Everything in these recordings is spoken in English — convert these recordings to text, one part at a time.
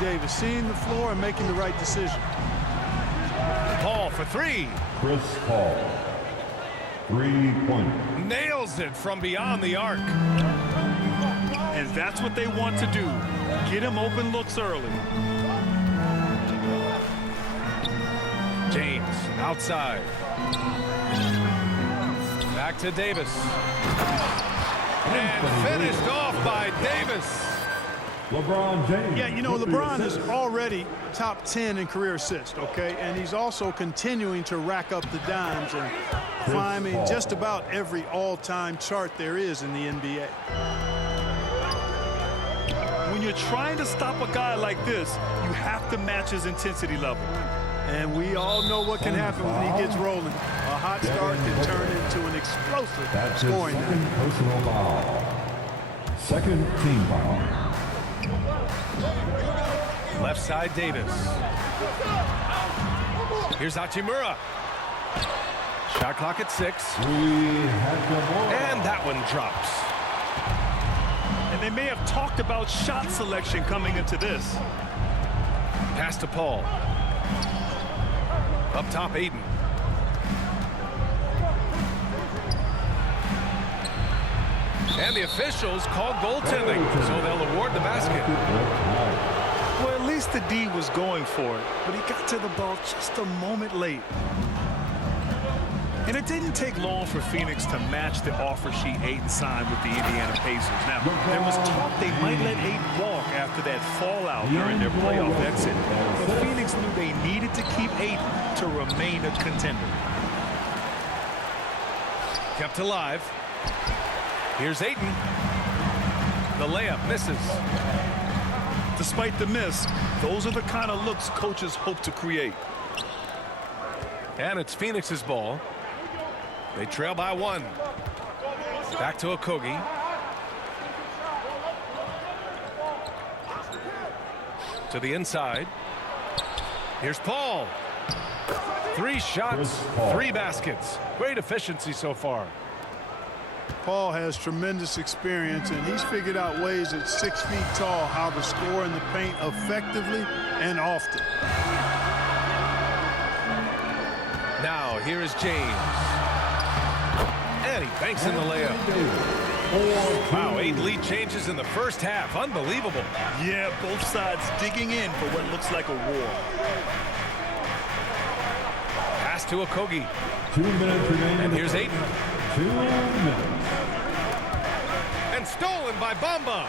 Davis, seeing the floor and making the right decision. Paul for three. Chris Paul, 3-pointer. Nails it from beyond the arc. And that's what they want to do. Get him open looks early. James outside. Back to Davis. And finished off by Davis. LeBron James. Yeah, you know, LeBron is already top 10 in career assists, okay? And he's also continuing to rack up the dimes and climbing just about every all-time chart there is in the NBA. When you're trying to stop a guy like this, you have to match his intensity level. And we all know what can happen when he gets rolling. A hot start can turn into an explosive That's his scoring second night. personal foul. Second team foul. Left side Davis. Here's Hachimura. Shot clock at 6. And that one drops. And they may have talked about shot selection coming into this. Pass to Paul. Up top, Aiden. And the officials called goaltending, so they'll award the basket. Well, at least the D was going for it, but he got to the ball just a moment late. And it didn't take long for Phoenix to match the offer sheet Ayton signed with the Indiana Pacers. Now, there was talk they might let Ayton walk after that fallout during their playoff exit. But Phoenix knew they needed to keep Ayton to remain a contender. Kept alive. Here's Ayton. The layup misses. Despite the miss, those are the kind of looks coaches hope to create. And it's Phoenix's ball. They trail by 1. Back to Okogie. To the inside. Here's Paul. 3 shots, 3 baskets. Great efficiency so far. Paul has tremendous experience, and he's figured out ways at 6 feet tall how to score in the paint effectively and often. Now, here is James. And he banks in the layup. Wow, 8 lead changes in the first half. Unbelievable. Yeah, both sides digging in for what looks like a war. Pass to Okogie. 2 minutes remaining. And here's Ayton. 2 minutes. And stolen by Bamba.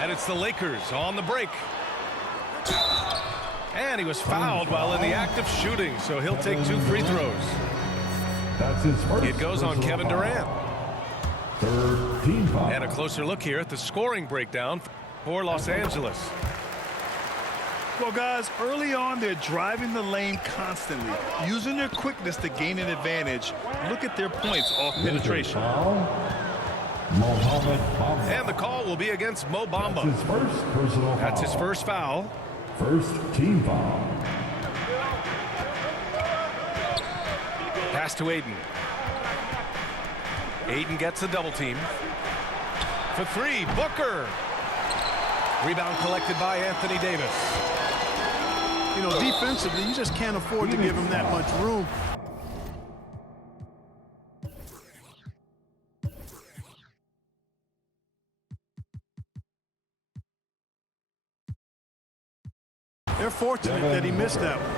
And it's the Lakers on the break. And he was fouled while in the act of shooting, so he'll take 2 free throws. That's his first. It goes on Kevin Durant. Third team foul. And a closer look here at the scoring breakdown for Los Angeles. Well, guys, early on, they're driving the lane constantly, using their quickness to gain an advantage. Look at their points off penetration. Mohamed Bamba. And the call will be against Mo Bamba. That's his first personal foul. That's his first foul. First team foul. Pass to Aiden. Aiden gets a double team. For 3, Booker. Rebound collected by Anthony Davis. You know, defensively, you just can't afford to give him that much room. They're fortunate that he missed that one.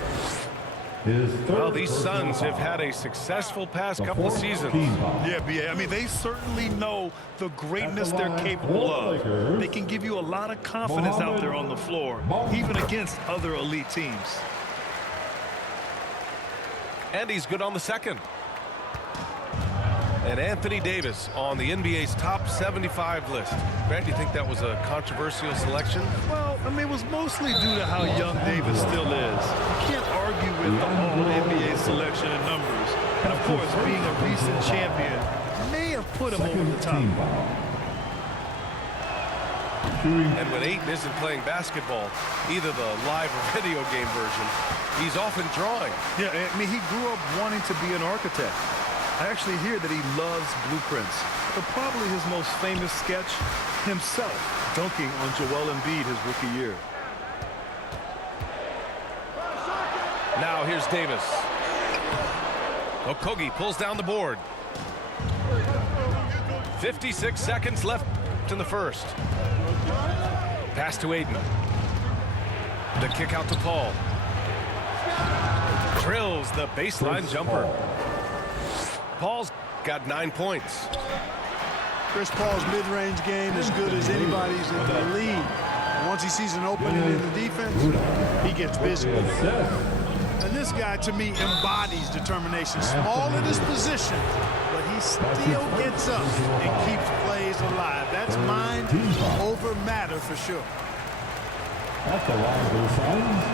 His third Well, these personal Suns have foul. had a successful past The couple of fourth seasons. team foul. Yeah, B.A. I mean, they certainly know the greatness they're capable of. They can give you a lot of confidence out there on the floor, even against other elite teams. And he's good on the second. And Anthony Davis on the NBA's top 75 list. Grant, do you think that was a controversial selection? Well, I mean, it was mostly due to how young Davis still is. You can't argue with the All-NBA selection and numbers. And, of course, being a recent champion may have put him over the top. Team foul. And when Ayton isn't playing basketball, either the live or video game version, he's often drawing. Yeah, I mean, he grew up wanting to be an architect. I actually hear that he loves blueprints. But probably his most famous sketch, himself dunking on Joel Embiid his rookie year. Now here's Davis. Okogie pulls down the board. 56 seconds left in the first. Pass to Aiden. The kick out to Paul. Drills the baseline jumper. Paul's got 9 points. Chris Paul's mid-range game is good as anybody's in the league. And once he sees an opening in the defense, he gets busy. And this guy, to me, embodies determination. Small in his position, but he still gets up and keeps plays alive. That's mind over matter for sure. At the line for the Suns.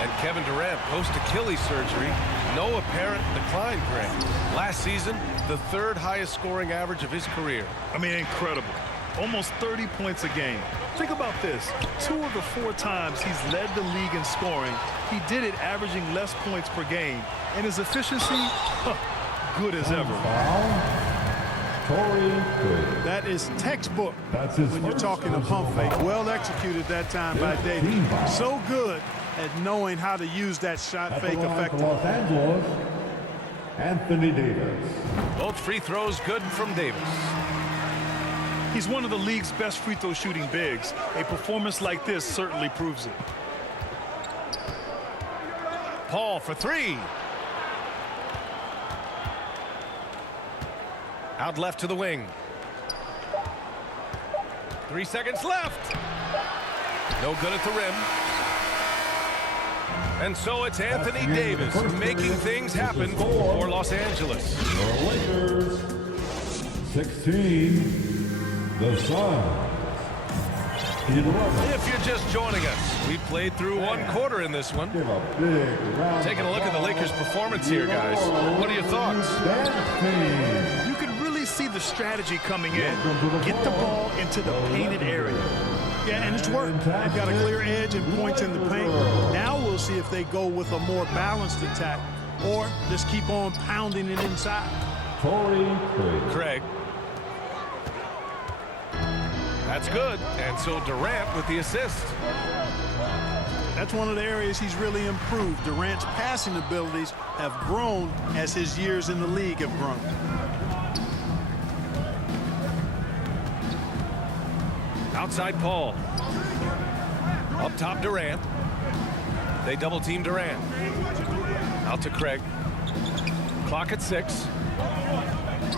And Kevin Durant post-Achilles surgery. No apparent decline, Grant. Last season, the 3rd highest scoring average of his career. I mean, incredible. Almost 30 points a game. Think about this. 2 of the 4 times he's led the league in scoring, he did it averaging less points per game. And his efficiency, good as ever. Torrey Craig. That is textbook when you're talking a pump fake. Well executed that time by Davis. So good at knowing how to use that shot fake effectively. Los Angeles, Anthony Davis. Both free throws good from Davis. He's one of the league's best free throw shooting bigs. A performance like this certainly proves it. Paul for 3. Out left to the wing. 3 seconds left. No good at the rim. And so it's Anthony Davis making things happen for Los Angeles. The Lakers, 16. The Suns. If you're just joining us, we played through 1 quarter in this one. Give a big round. Taking a look at the Lakers' performance here, guys. What are your thoughts? You can really see the strategy coming in. Get the ball into the painted area. Yeah, and it's worked. They've got a clear edge and points in the paint. Now we'll see if they go with a more balanced attack or just keep on pounding it inside. Torrey Craig. That's good. And so Durant with the assist. That's one of the areas he's really improved. Durant's passing abilities have grown as his years in the league have grown. Outside Paul. Up top Durant. They double team Durant. Out to Craig. Clock at 6.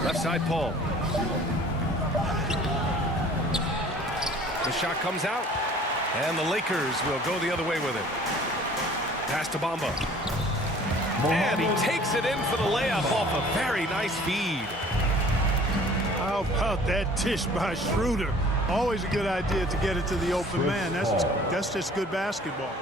Left side Paul. The shot comes out. And the Lakers will go the other way with it. Pass to Bamba. And he takes it in for the layup off a very nice feed. How about that dish by Schroeder? Always a good idea to get it to the open man. That's just good basketball.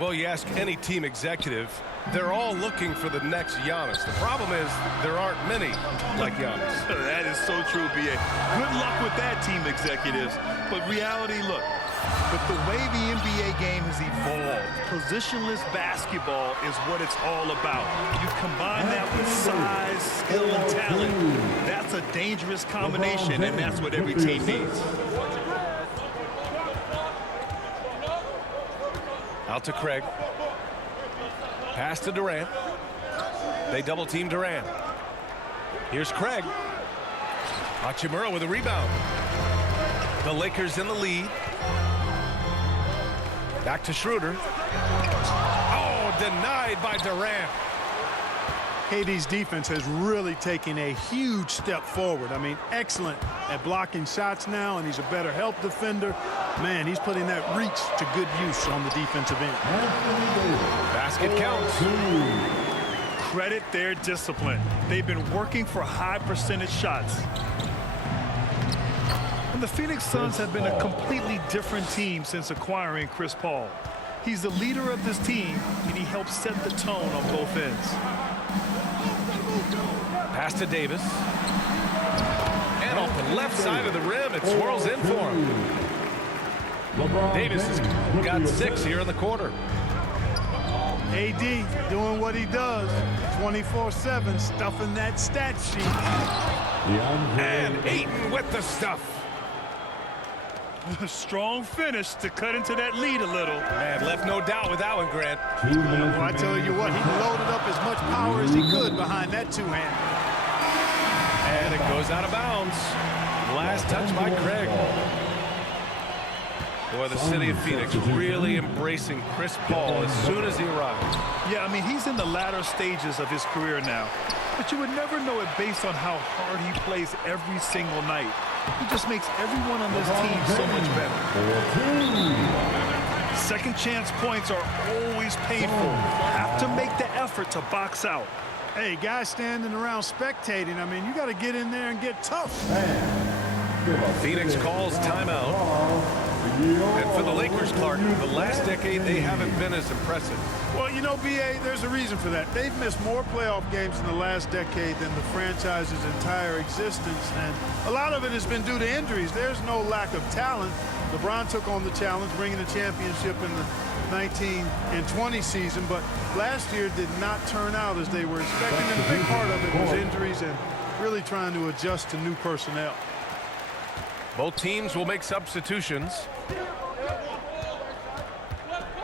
Well, you ask any team executive, they're all looking for the next Giannis. The problem is there aren't many like Giannis. That is so true, B.A. Good luck with that, team executives. But reality, look, with the way the NBA game has evolved, positionless basketball is what it's all about. You combine that with size, skill, and talent. That's a dangerous combination, and that's what every team needs. Out to Craig. Pass to Durant. They double team Durant. Here's Craig. Hachimura with a rebound. The Lakers in the lead. Back to Schroeder. Oh, denied by Durant. KD's defense has really taken a huge step forward. I mean, excellent at blocking shots now, and he's a better help defender. Man, he's putting that reach to good use on the defensive end. Basket counts. Credit their discipline. They've been working for high percentage shots. And the Phoenix Suns have been a completely different team since acquiring Chris Paul. He's the leader of this team, and he helps set the tone on both ends. Pass to Davis. And off the left side of the rim, it swirls in for him. Davis has got 6 here in the quarter. AD doing what he does, 24/7, stuffing that stat sheet. And Ayton with the stuff. Strong finish to cut into that lead a little. Man, left no doubt with that one, Grant. 2 minutes. Well, I tell you what, he loaded up as much power as he could behind that two-hander. And it goes out of bounds. Last touch by Craig. Boy, the city of Phoenix really embracing Chris Paul as soon as he arrived. Yeah, I mean, he's in the latter stages of his career now. But you would never know it based on how hard he plays every single night. He just makes everyone on this team so much better. Second chance points are always painful. Have to make the effort to box out. Hey, guys standing around spectating, I mean, you got to get in there and get tough. Phoenix calls timeout. And for the Lakers, Clark, the last decade, they haven't been as impressive. Well, you know, B.A., there's a reason for that. They've missed more playoff games in the last decade than the franchise's entire existence, and a lot of it has been due to injuries. There's no lack of talent. LeBron took on the challenge, bringing the championship in the 19 and 20 season, but last year did not turn out as they were expecting, and a big part of it was injuries and really trying to adjust to new personnel. Both teams will make substitutions.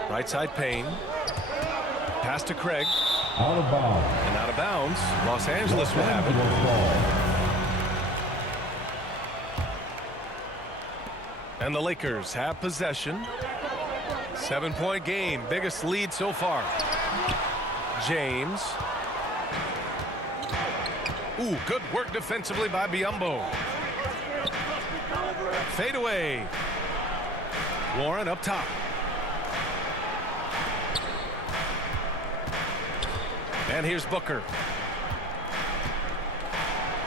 Right side Payne. Pass to Craig. Out of bounds. And out of bounds. Los Angeles will have it. And the Lakers have possession. 7-point game. Biggest lead so far. James. Ooh, good work defensively by Biyombo. Fade away. Warren up top. And here's Booker.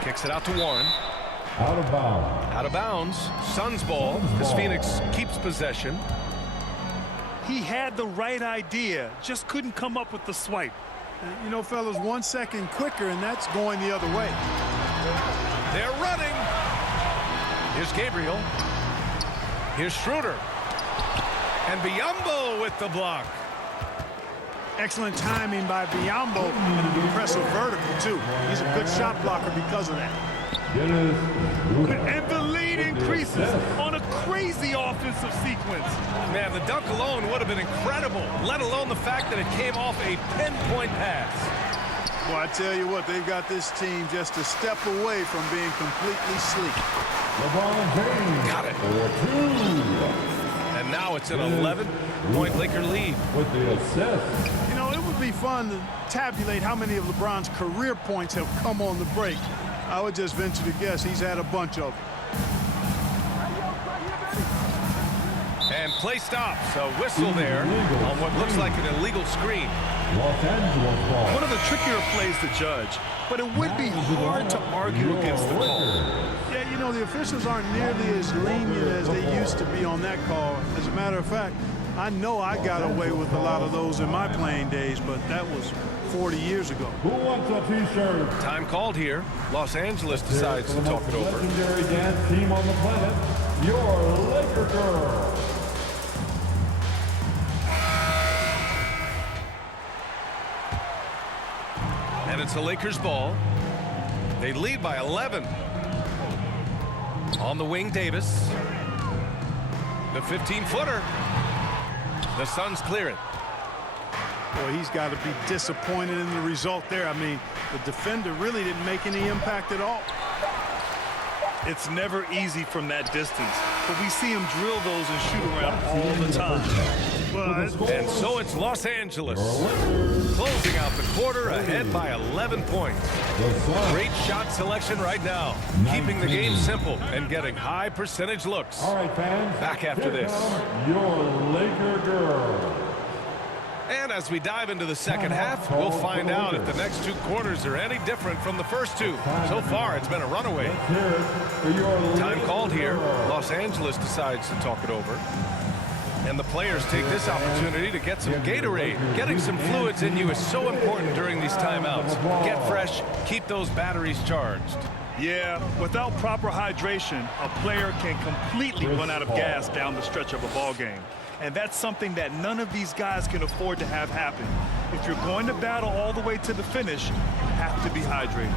Kicks it out to Warren. Out of bounds. Out of bounds. Suns ball as Phoenix keeps possession. He had the right idea, just couldn't come up with the swipe. You know, fellas, 1 second quicker, and that's going the other way. They're running. Here's Gabriel. Here's Schroeder. And Biyombo with the block. Excellent timing by Biyombo and an impressive vertical, too. He's a good shot blocker because of that. And the lead increases on a crazy offensive sequence. Man, the dunk alone would have been incredible, let alone the fact that it came off a pinpoint pass. Well, I tell you what, they've got this team just a step away from being completely sleek. LeBron James. Got it. 4-2. And now it's an 11-point Laker lead. With the assist. You know, it would be fun to tabulate how many of LeBron's career points have come on the break. I would just venture to guess he's had a bunch of them. And play stops. A whistle there on what looks like an illegal screen. Los Angeles ball. One of the trickier plays to judge, but it would be hard to argue against the call. Yeah, you know, the officials aren't nearly as lenient as they used to be on that call. As a matter of fact, I know I got away with a lot of those in my playing days, but that was 40 years ago. Who wants a T-shirt? Time called here. Los Angeles decides to talk it over. Legendary dance team on the planet, your Laker girls. And it's the Lakers ball. They lead by 11. On the wing, Davis. The 15-footer. The Suns clear it. Boy, he's got to be disappointed in the result there. I mean, the defender really didn't make any impact at all. It's never easy from that distance, but we see him drill those and shoot around all the time. And so it's Los Angeles closing out the quarter ahead by 11 points. Great shot selection right now, keeping the game simple and getting high percentage looks. All right, fans. Back after this. Your Laker girls. And as we dive into the second half, we'll find out if the next two quarters are any different from the first two. So far, it's been a runaway. Time called here. Los Angeles decides to talk it over. And the players take this opportunity to get some Gatorade. Getting some fluids in you is so important during these timeouts. Get fresh, keep those batteries charged. Yeah, without proper hydration, a player can completely run out of gas down the stretch of a ball game. And that's something that none of these guys can afford to have happen. If you're going to battle all the way to the finish, you have to be hydrated.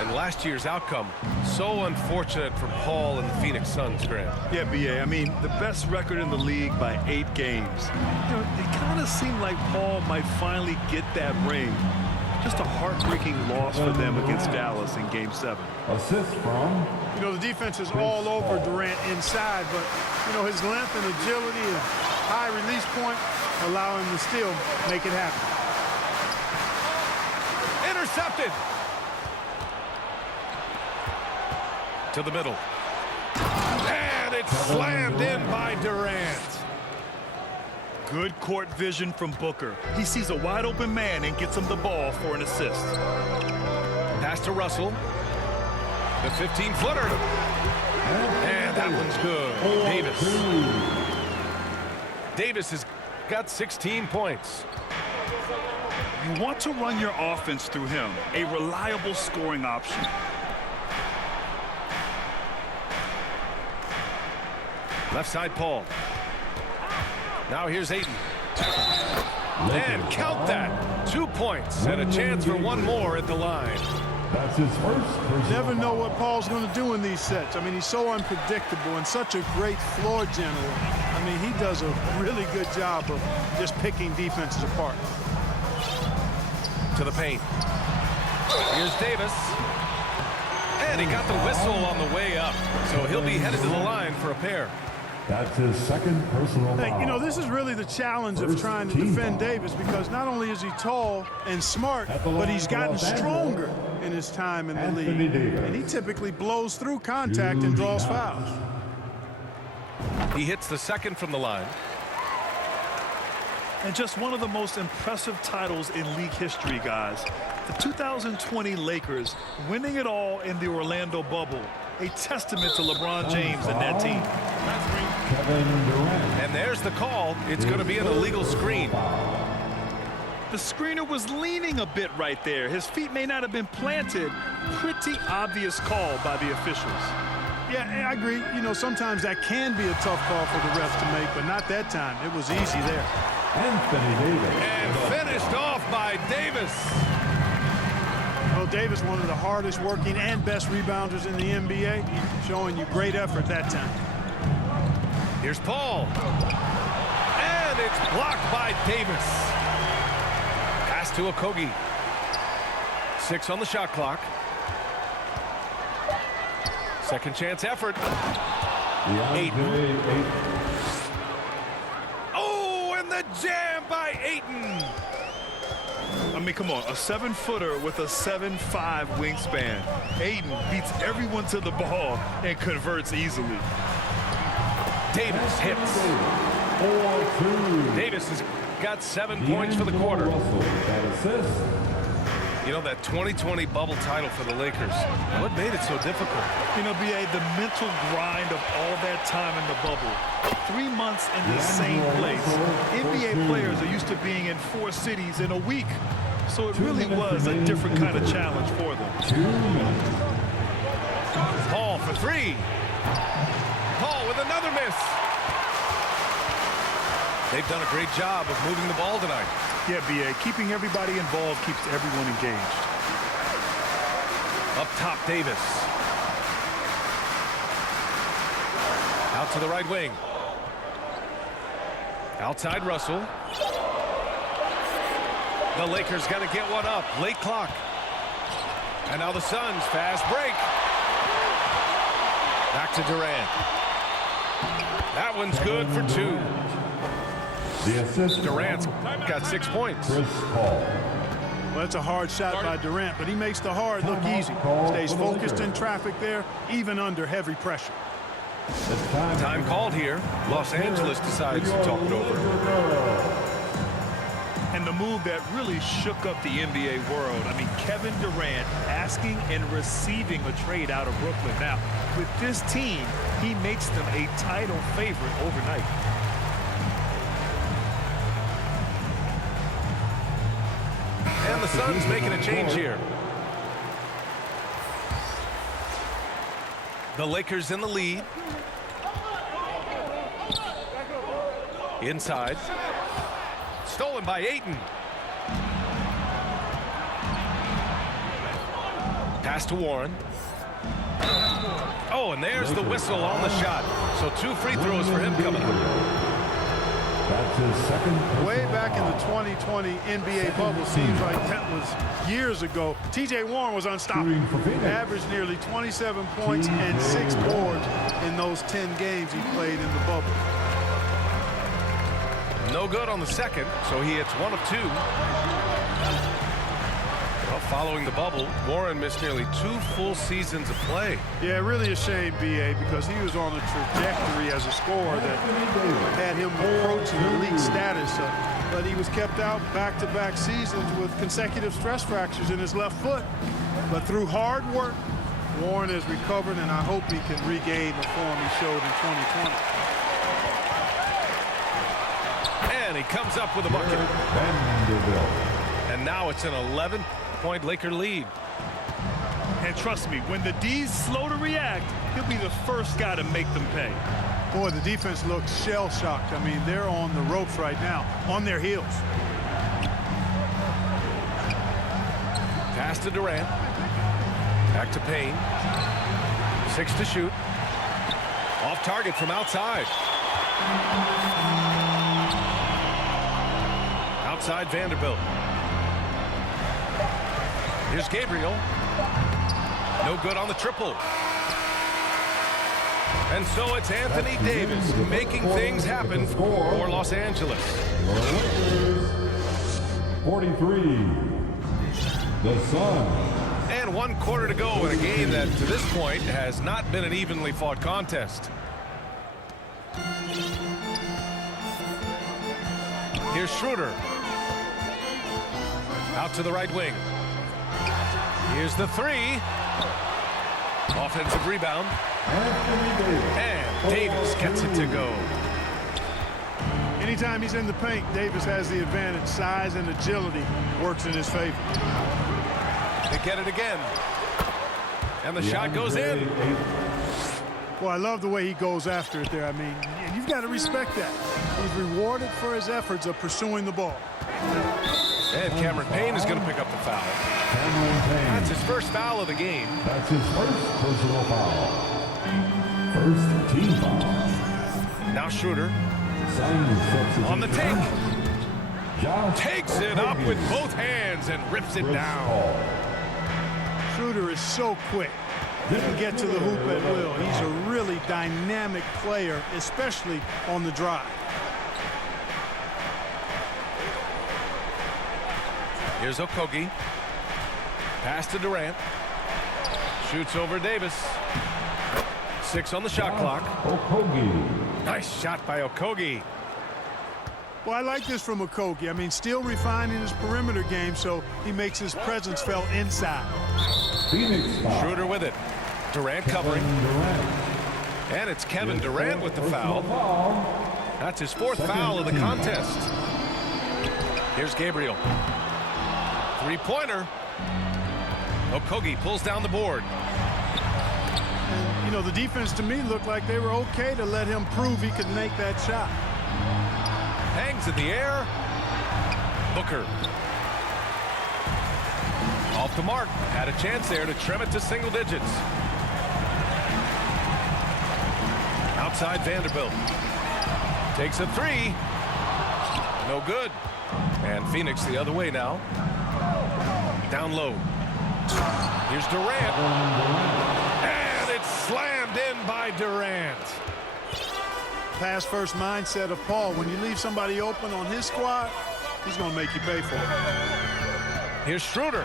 And last year's outcome. So unfortunate for Paul and the Phoenix Suns, Grant. Yeah, B.A. I mean, the best record in the league by 8 games. You know, it kind of seemed like Paul might finally get that ring. Just a heartbreaking loss for them against Dallas in Game 7. Assist from You know, the defense is all over Durant inside, but, you know, his length and agility and high release point allow him to still make it happen. Intercepted. To the middle. And it's slammed in by Durant. Good court vision from Booker. He sees a wide open man and gets him the ball for an assist. Pass to Russell. The 15-footer. And that one's good. Davis has got 16 points. You want to run your offense through him, a reliable scoring option. Left side, Paul. Now here's Ayton. And count that. 2 points and a chance for one more at the line. That's his first personal Never know foul. what Paul's going to do in these sets. I mean, he's so unpredictable and such a great floor general. I mean, he does a really good job of just picking defenses apart. To the paint. Here's Davis. And he got the whistle on the way up. So he'll be headed to the line for a pair. That's his second personal Hey, foul. you know, this is really the challenge of trying to defend Davis, because not only is he tall and smart, but he's gotten stronger in his time in the league. And he typically blows through contact and draws fouls. He hits the second from the line. And just one of the most impressive titles in league history, guys. The 2020 Lakers winning it all in the Orlando bubble. A testament to LeBron James and that team. Kevin Durant. And there's the call. It's going to be an illegal screen. The screener was leaning a bit right there. His feet may not have been planted. Pretty obvious call by the officials. Yeah, I agree. You know, sometimes that can be a tough call for the refs to make, but not that time. It was easy there. Anthony Davis. And finished off by Davis. Well, Davis, one of the hardest working and best rebounders in the NBA, showing you great effort that time. Here's Paul. And it's blocked by Davis. Pass to Okogie. 6 on the shot clock. Second chance effort. DeAndre Ayton. Oh, and the jam by Ayton. I mean, come on, a 7-footer with a 7'5" wingspan. Ayton beats everyone to the ball and converts easily. Davis hits. 4-2. Davis has got 7 points for the quarter. Russell, that assist. You know, that 2020 bubble title for the Lakers, what made it so difficult? You know, B.A., the mental grind of all that time in the bubble. 3 months in the same place. NBA players are used to being in 4 cities in a week. So it really was a different kind of challenge for them. 2 minutes. Paul for 3. Paul with another miss. They've done a great job of moving the ball tonight. Yeah, B.A., keeping everybody involved keeps everyone engaged. Up top, Davis. Out to the right wing. Outside Russell. The Lakers got to get one up. Late clock. And now the Suns. Fast break. Back to Durant. That one's good for 2. The assist. Durant's got 6 points. Chris Paul. Well, that's a hard shot by Durant, but he makes the hard look easy. Stays focused in traffic there, even under heavy pressure. Time called here. Los Angeles decides to talk it over. And the move that really shook up the NBA world. I mean, Kevin Durant asking and receiving a trade out of Brooklyn. Now, with this team, he makes them a title favorite overnight. And the Suns making a change here. The Lakers in the lead. Inside. Stolen by Ayton. Pass to Warren. Oh, and there's the whistle on the shot. So 2 free throws for him coming up. That's his second. Way back in the 2020 NBA bubble, seems like that was years ago. T.J. Warren was unstoppable. Averaged nearly 27 points and 6 boards in those 10 games he played in the bubble. No good on the second, so he hits 1 of 2. Well, following the bubble, Warren missed nearly 2 full seasons of play. Yeah, really a shame, B.A., because he was on a trajectory as a scorer that had him approaching elite status. But he was kept out back-to-back seasons with consecutive stress fractures in his left foot. But through hard work, Warren has recovered, and I hope he can regain the form he showed in 2020. And he comes up with a bucket. And now it's an 11-point Laker lead. And trust me, when the D's slow to react, he'll be the first guy to make them pay. Boy, the defense looks shell-shocked. I mean, they're on the ropes right now, on their heels. Pass to Durant. Back to Payne. 6 to shoot. Off target from outside. Outside Vanderbilt. Here's Gabriel. No good on the triple. And so it's Anthony Davis making things happen for Los Angeles. 43. The Suns. And 1 quarter to go in a game that to this point has not been an evenly fought contest. Here's Schroeder. Out to the right wing. Here's the 3. Offensive rebound. And Davis gets it to go. Anytime he's in the paint, Davis has the advantage. Size and agility works in his favor. They get it again. And the shot goes in. Well, I love the way he goes after it there. I mean, you've got to respect that. He's rewarded for his efforts of pursuing the ball. And Cameron Payne is going to pick up the foul. That's his first foul of the game. That's his first personal foul. First team foul. Now Schroeder on the take. Takes it up with both hands and rips it down. Schroeder is so quick. He can get to the hoop at will. He's a really dynamic player, especially on the drive. Here's Okogie. Pass to Durant. Shoots over Davis. 6 on the shot clock. Okogie. Nice shot by Okogie. Well, I like this from Okogie. I mean, still refining his perimeter game, so he makes his presence felt inside. Phoenix foul. Schroeder with it. Durant covering. And it's Kevin Durant with the foul. That's his 4th foul of the contest. Here's Gabriel. 3-pointer. Okogie pulls down the board. And, you know, the defense to me looked like they were okay to let him prove he could make that shot. Hangs in the air. Booker. Off the mark. Had a chance there to trim it to single digits. Outside Vanderbilt. Takes a 3. No good. And Phoenix the other way now. Down low. Here's Durant. And it's slammed in by Durant. Pass first mindset of Paul. When you leave somebody open on his squad, he's going to make you pay for it. Here's Schroeder.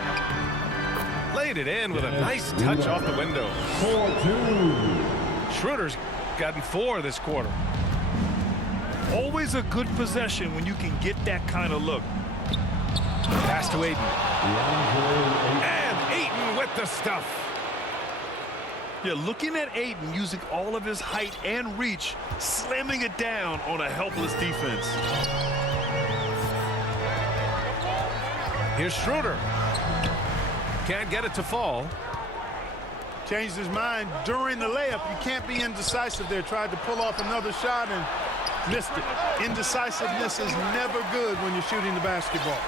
Laid it in with a nice touch off the window. 4-2. Schroeder's gotten 4 this quarter. Always a good possession when you can get that kind of look. Pass to Ayton. And Ayton with the stuff. Yeah, looking at Ayton using all of his height and reach, slamming it down on a helpless defense. Here's Schroeder. Can't get it to fall. Changed his mind during the layup. You can't be indecisive there. Tried to pull off another shot and missed it. Indecisiveness is never good when you're shooting the basketball.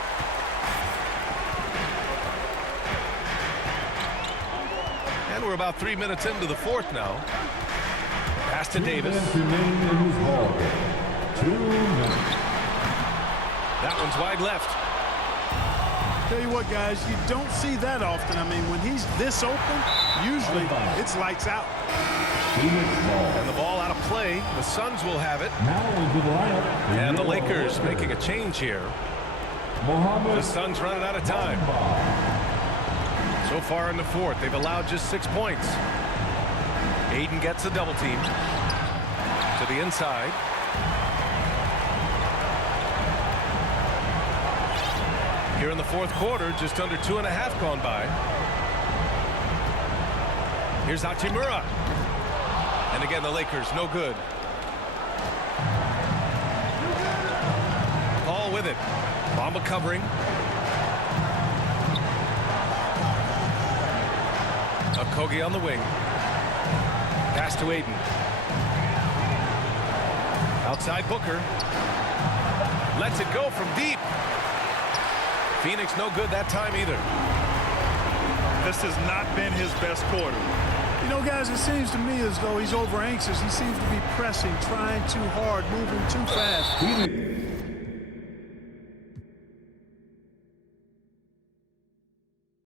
And we're about 3 minutes into the fourth now. Pass to Davis. Remaining in his ball game. 2 minutes. That one's wide left. Tell you what, guys, you don't see that often. I mean, when he's this open, usually it's lights out. Phoenix ball. And the ball out of play. The Suns will have it. Now into the lineup. And the your Lakers making a change here. Mohammed The Suns running out of time. So far in the fourth, they've allowed just 6 points. Aiden gets a double team to the inside. Here in the fourth quarter, just under 2.5 gone by. Here's Hachimura. And again, the Lakers, no good. Paul with it. Bamba covering. Okogie on the wing. Pass to Aiden. Outside Booker. Lets it go from deep. Phoenix no good that time either. This has not been his best quarter. You know, guys, it seems to me as though he's over anxious. He seems to be pressing, trying too hard, moving too fast. Phoenix